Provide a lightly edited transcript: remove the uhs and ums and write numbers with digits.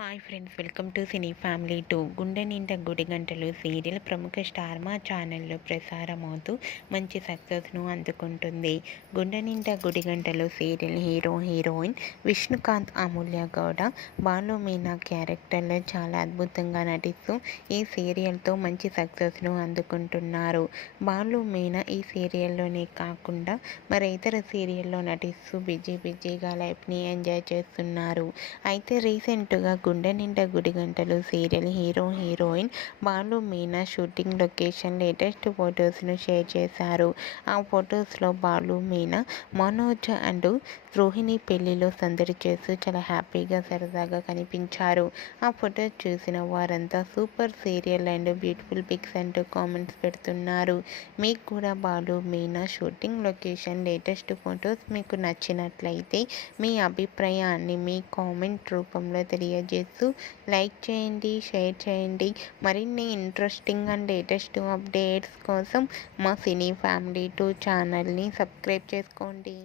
Hi friends, welcome to cine family 2. గుండె నిండా గుడి గంటలు సీరియల్ ప్రముఖ స్టార్ మా ఛానల్లో ప్రసారమవుతూ మంచి సక్సెస్ను అందుకుంటుంది. గుండె నిండా గుడి గంటలు సీరియల్ హీరోయిన్ విష్ణుకాంత్, అమూల్య గౌడ, బాలు మీనా క్యారెక్టర్లో చాలా అద్భుతంగా నటిస్తూ ఈ సీరియల్తో మంచి సక్సెస్ను అందుకుంటున్నారు. బాలు మీనా ఈ సీరియల్లోనే కాకుండా మరి ఇతర సీరియల్లో నటిస్తూ బిజీగా లైఫ్ని ఎంజాయ్ చేస్తున్నారు. అయితే రీసెంట్గా గుండె నిండా గుడి గంటలు serial heroine Balu Meena shooting location latest ఫొటోస్ను షేర్ చేశారు. ఆ ఫొటోస్లో బాలు మీనా మనోజ్ అండ్ రోహిణి పెళ్లిలో సందడి చేస్తూ చాలా హ్యాపీగా సరదాగా కనిపించారు. ఆ ఫొటోస్ చూసిన వారంతా super serial and beautiful pics అంటూ కామెంట్స్ పెడుతున్నారు. మీకు కూడా Balu Meena shooting location latest photos మీకు నచ్చినట్లయితే మీ అభిప్రాయాన్ని మీ కామెంట్ రూపంలో తెలియజేస్తూ లైక్ చేయండి, షేర్ చేయండి. మరిన్ని ఇంట్రెస్టింగ్ అండ్ లేటెస్ట్ అప్డేట్స్ కోసం మా సినీ ఫ్యామిలీ 2 ఛానల్ని సబ్స్క్రైబ్ చేసుకోండి.